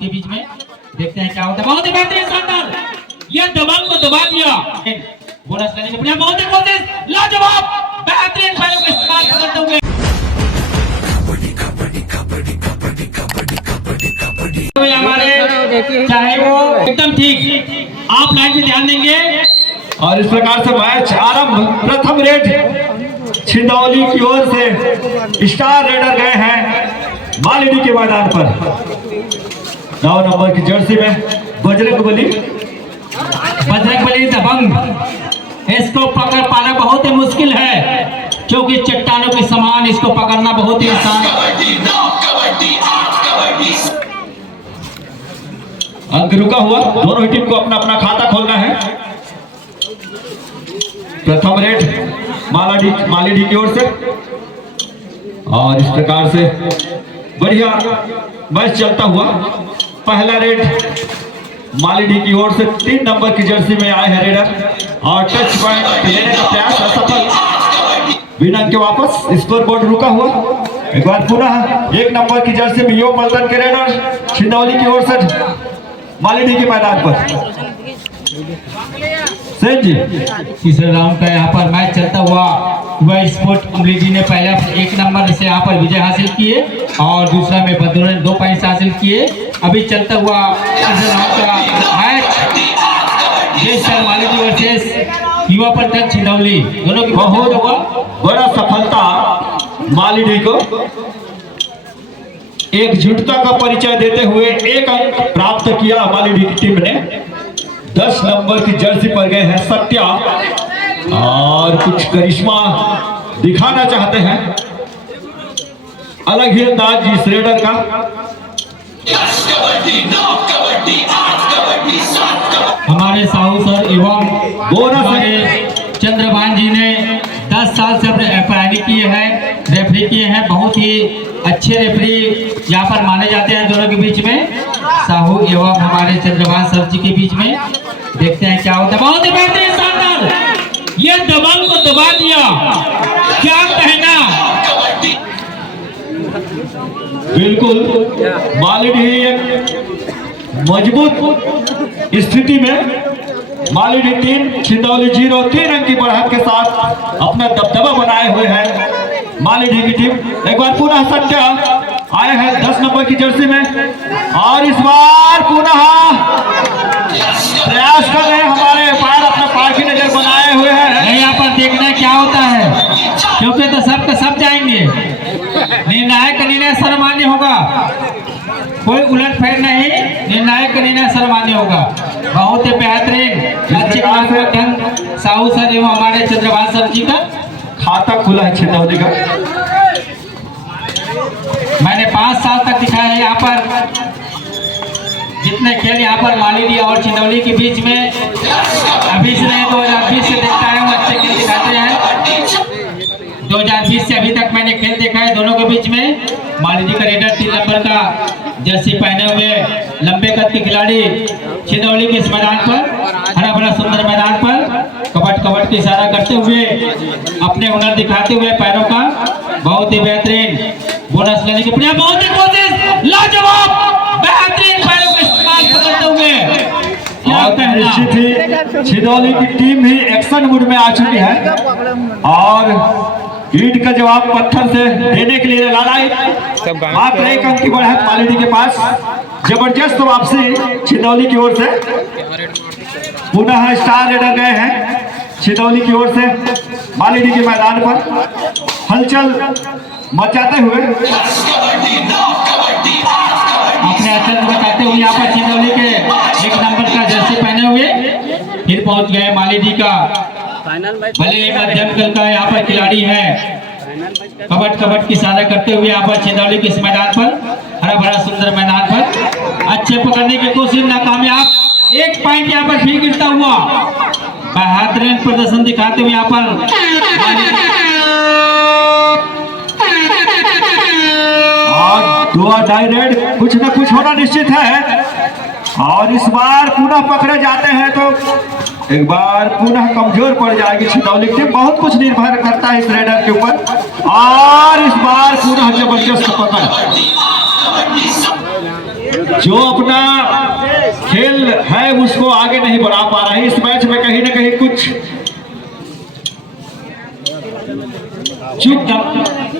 के बीच में देखते हैं क्या होता है। बहुत ही बेहतरीन शानदार, यह दबंग को दबा दिया। बोनस लेने के लिए बहुत ही कोशिश, लाजवाब बेहतरीन पैरों का इस्तेमाल करते हुए हमारे चाहे वो एकदम ठीक, आप लाइन पे ध्यान देंगे। और इस प्रकार से मैच आरंभ। प्रथम रेड छिंदौली की ओर से स्टार रेडर गए हैं मालिनी के मैदान पर। 9 नंबर की जर्सी में बजरंग बली दबंग, इसको पकड़ पाना बहुत ही मुश्किल है क्योंकि चट्टानों के समान इसको पकड़ना बहुत ही आसान। अंक रुका हुआ, दोनों ही टीम को अपना अपना खाता खोलना है। प्रथम रेड मालिनी की ओर से, और इस प्रकार से बढ़िया मैच चलता हुआ। पहला रेड मालिनी की ओर से 3 नंबर की जर्सी में आए हैं रेडर, और टच पॉइंट लेने का प्रयास असफल, बिना अंक के वापस। स्कोर बोर्ड रुका हुआ। एक बार पुनः 1 नंबर की जर्सी में यो मल्दन के रेडर छिंदौली की ओर से मालिनी के मैदान पर। सेठ जी, तीसरे राउंड का यहाँ पर मैच चलता हुआ वह स्पोर्ट कुंबली जी ने पहला 1 नंबर से यहाँ पर विजय हासिल किए और दूसरा में बदरू ने 2 पॉइंट हासिल किए। अभी चलता हुआ तीसरे राउंड का मैच मालिनी वर्सेस युवा प्रताप छिंदौली, दोनों की बहुत बड़ा सफलता मालिनी को एकजुटता का परिचय देते हुए 1 अंक प्राप्त किया। मालिनी की टीम ने 10 नंबर की जर्सी पर गए हैं सत्या, और कुछ करिश्मा दिखाना चाहते हैं, अलग ही अंदाज इस रेडर का। हमारे साहू सर एवं बोनस हमारे चंद्रभान जी ने 10 साल से अपने पढ़ाई किए हैं, रेफरी किए हैं, बहुत ही अच्छे रेफरी यहाँ पर माने जाते हैं। दोनों के बीच में साहू एवं हमारे चंद्रभान सर जी के बीच में देखते हैं क्या होता है। बहुत ही बेहतरीन शानदार, ये दबंग को दबा दिया, क्या कहना। बिल्कुल मालिनी एक मजबूत स्थिति में, मालिनी 3 छिंदौली 0, 3 अंक की बढ़त के साथ अपना दबदबा बनाए हुए हैं मालिनी की टीम। एक बार पुनः सत्या आए हैं 10 नंबर की जर्सी में, और इस बार पुनः प्रयास कर रहे हैं हमारे पैर, अपना पैर की नजर बनाए हुए हैं। यहाँ पर देखना है क्या होता है, क्योंकि तो सब के सब जाएंगे। निर्णायक का निर्णय सर्वमान्य होगा, कोई उलट फेर नहीं, निर्णायक का निर्णय सर्वमान्य होगा। बहुत ही बेहतरीन अच्छे ढंग साहू सर एवं हमारे चंद्रभान सर जी का खाता खुला है छिंदौली का। मैंने 5 साल तक दिखाया है यहाँ पर, जितने खेल यहाँ पर मालिनी और छिंदौली के बीच में अभी से नहीं 2020 से देखता है, वो अच्छे खेल दिखाते हैं। 2020 से अभी तक मैंने खेल देखा है दोनों के बीच में। मालिनी का रेडर 3 नंबर का जर्सी पहने हुए लंबे कद के खिलाड़ी छिंदौली के इस मैदान पर, हरा भरा सुंदर मैदान पर कबट की इशारा करते हुए अपने हुनर दिखाते हुए पैरों का बहुत ही बेहतरीन बोनस लेने की बहुत ही कोशिश, लाजवाब बेहतरीन पैरों का इस्तेमाल करते हुए। निश्चित ही छिंदौली की टीम भी एक्शन मूड में आ चुकी है, और ईंट का जवाब पत्थर से देने के लिए लड़ाई। मात्र 1 अंक की बढ़त मालिनी के पास। जबरदस्त वापसी छिंदौली की ओर से। पुनः स्टार रेडर गए हैं छिंदौली की ओर से मालिनी के मैदान पर, हलचल मचाते हुए, अपने अचल बताते हुए यहाँ पर छिंदौली के 1 नंबर का जर्सी पहने हुए फिर पहुंच गए मालिनी का भले मध्यम कल का यहाँ पर खिलाड़ी है, कबट की इशारा करते हुए यहाँ पर छिंदौली के इस मैदान पर, हरा भरा सुंदर मैदान पर अच्छे पकड़ने की कोशिश नाकामयाब। 1 पॉइंट यहाँ पर फिर गिरता हुआ, बेहतरीन प्रदर्शन दिखाते हुए यहाँ पर और 2 रेड कुछ न कुछ होना निश्चित है। और इस बार पुनः पकड़े जाते हैं तो एक बार पुनः कमजोर पड़ जाएगी छिंदौली की टीम। बहुत कुछ निर्भर करता है इस रेडर के ऊपर, और इस बार पुनः जबरदस्त पकड़। जो अपना खेल है उसको आगे नहीं बढ़ा पा रहे। इस मैच में कहीं ना कहीं कुछ चूक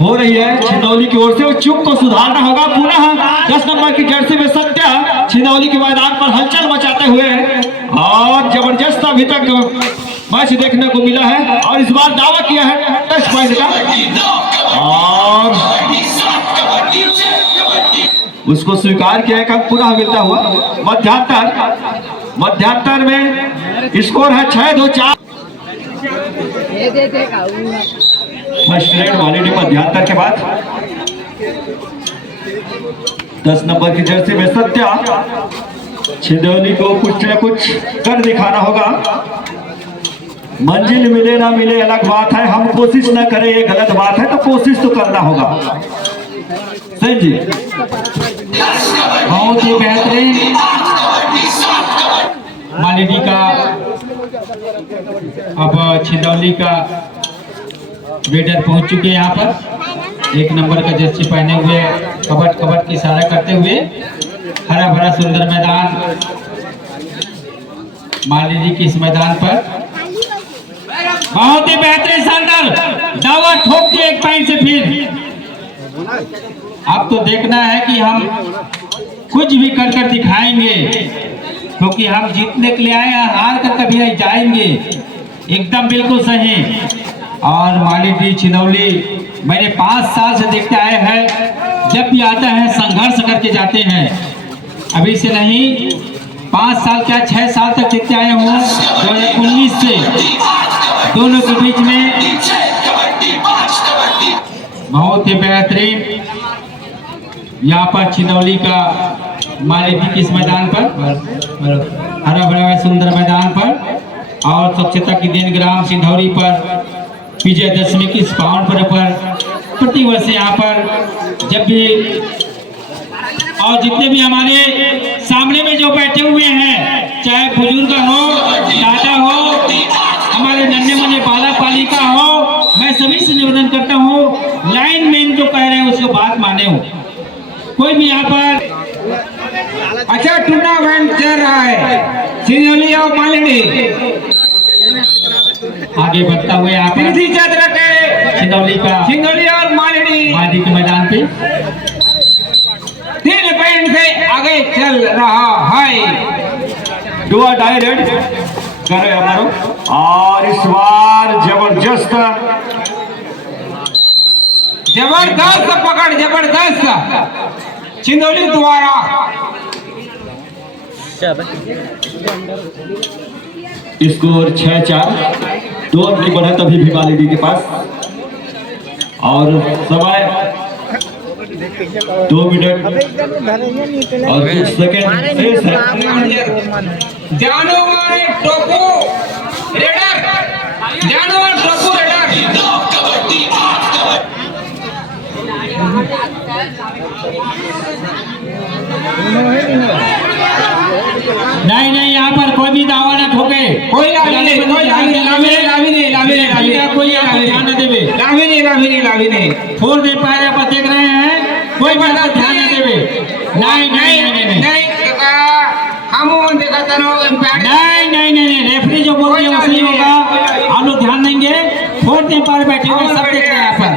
हो रही है छिंदौली की ओर से। उस चूक को सुधारना होगा। पुनः 10 नंबर की जर्सी में सत्या छिंदौली के मैदान पर हलचल मचाते हुए और जबरदस्त अभी तक मैच देखने को मिला है और इस बार दावा किया है टच पॉइंट का और उसको स्वीकार किया है कि पुनः मिलता हुआ मध्यांतर में स्कोर है 6-2-4। फर्स्ट रेड मालेडी मध्यांतर के बाद 10 नंबर की जर्सी में सत्या छिंदौली को कुछ न कुछ कर दिखाना होगा। मंजिल मिले ना मिले अलग बात है, हम कोशिश ना करें ये गलत बात है, तो कोशिश तो करना होगा। सही जी, बहुत ही बेहतरीन मालेडी का अब छिंदौली का रेडर पहुंच चुके हैं यहाँ पर। 1 नंबर का जर्सी पहने हुए कबट की इशारा करते हुए हरा भरा सुंदर मैदान मालेडी के इस मैदान पर बहुत ही बेहतरीन शानदार दावा ठोक के 1 पॉइंट से फिर अब तो देखना है कि हम कुछ भी कर दिखाएंगे, क्योंकि हम जीतने के लिए आए हैं, हार कर कभी नहीं जाएंगे। एकदम बिल्कुल सही। और मालेडी छिंदौली मैंने 5 साल से देखते आए हैं, जब भी आता है संघर्ष करके जाते हैं। अभी से नहीं, 5 साल क्या 6 साल तक देखते आए हूँ। 2019 से दोनों के बीच में बहुत ही बेहतरीन यहाँ पर छिंदौली का मालेडी के इस मैदान पर हरा भरा सुंदर मैदान पर और स्वच्छता की देन ग्राम सिंधौली पर विजयदशमी की इस पावन पर्व पर प्रतिवर्ष यहाँ पर जब भी और जितने भी हमारे सामने में जो बैठे हुए हैं, चाहे बुजुर्ग हो, दादा हो, हमारे नन्हे मुन्ने बाला पालिका हो, मैं सभी से निवेदन करता हूँ लाइन मैन जो कह रहे हैं उसको बात माने हो। कोई भी यहाँ पर अच्छा टूर्नामेंट चल रहा है छिंदौली और मालेडी आगे बढ़ता हुआ यहाँ पर छिंदौली और मालेडी के मैदान पे 3 पॉइंट से आगे चल रहा है। डुआ डाई रेड कर रहे हमारो और इस बार जबरदस्त पकड़ जबरदस्त छिंदौली द्वारा स्कोर 6-4, 2 अंक की बढ़त अभी भी मालेडी के पास और समय 2 मिनट और कुछ सेकंड शेष है। जानवर टोपू रेडर नहीं, यहाँ पर कोई भी दावा ना ठोके, कोई लाभी नहीं छोड़ दे पा रहे पर देख रहे हैं, कोई बात ध्यान न देवे। नहीं, हम देखा नहीं, रेफरी जो बोल रहे हैं वही होगा। आप लोग ध्यान देंगे, छोड़ दे पा रहे बैठे हुए सब देख रहे हैं यहाँ पर।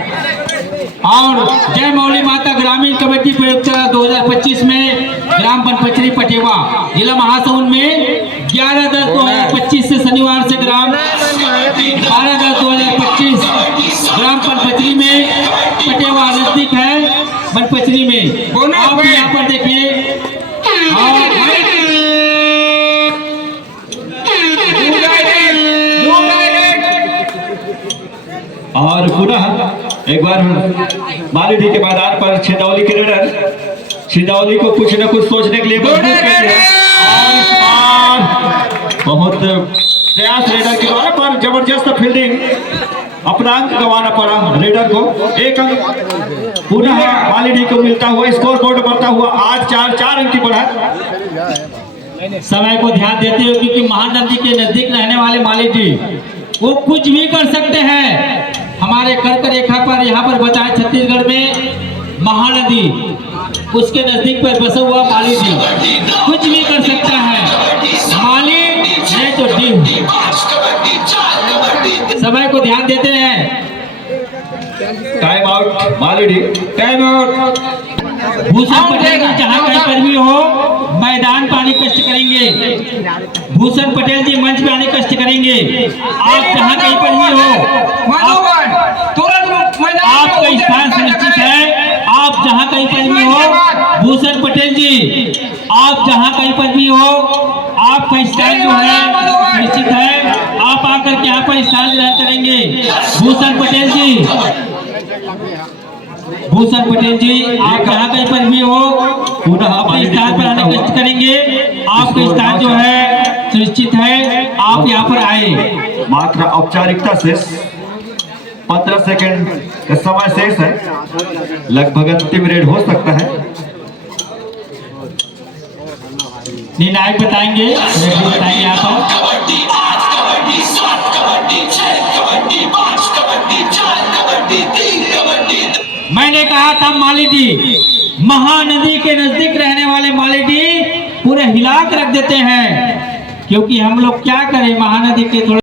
और जय मौली माता ग्रामीण कबड्डी प्रतियोगिता 2025 में ग्राम बनपचरी पटेवा जिला महासमुंद में 11/10/2025 से शनिवार से ग्राम 12/10/2025 ग्राम बनपचरी में पटेवा नजदीक है बनपचरी में। आप यहाँ पर देखिए और पुनः एक बार मालेडी के मैदान पर छिंदौली के रेडर छिंदौली को कुछ न कुछ सोचने के लिए मजबूर करते हैं और इस बार बहुत प्रयास रेडर के द्वारा पर जबरदस्त फील्डिंग अपना अंक गंवाना पड़ा रेडर को। 1 अंक पुनः मालेडी को मिलता हुआ, स्कोर बोर्ड बढ़ता हुआ 8-4, 4 अंक की बढ़त। समय को ध्यान देते हुए क्योंकि महानदी के नजदीक रहने वाले मालेडी वो कुछ भी कर सकते हैं। हमारे कर्क रेखा पर यहाँ पर बताए छत्तीसगढ़ में महानदी, उसके नजदीक पर बसा हुआ माली डी कुछ भी कर सकता है। माली नहीं तो डी। समय को ध्यान देते हैं। टाइम आउट माली डी। Time out. भूषण पटेल जी जहाँ कहीं पर भी हो मैदान पर आने कष्ट करेंगे। भूषण पटेल जी मंच पे आने कष्ट करेंगे। आप जहाँ कहीं पर भी हो आपका स्थान सुनिश्चित है। आप जहाँ कहीं पर भी हो भूषण पटेल जी, आप जहाँ कहीं पर भी हो आपका स्थान जो है सुनिश्चित है। आप आकर के यहाँ पर स्थान ग्रहण करेंगे। भूषण पटेल जी, भूषण पटेल जी, आप जहाँ कहीं पर भी हो अपने स्थान पर आने कष्ट करेंगे। आपका स्थान जो है सुनिश्चित है। आप यहाँ पर आए। मात्र औपचारिकता शेष 15 सेकंड का समय शेष है। लगभग अंतिम रेड हो सकता है। निर्णायक बताएंगे, रेफरी बताएंगे यहाँ पर। मैंने कहा था माली डी, महानदी के नजदीक रहने वाले माली डी पूरे हिला कर रख देते हैं। क्योंकि हम लोग क्या करें, महानदी के थोड़े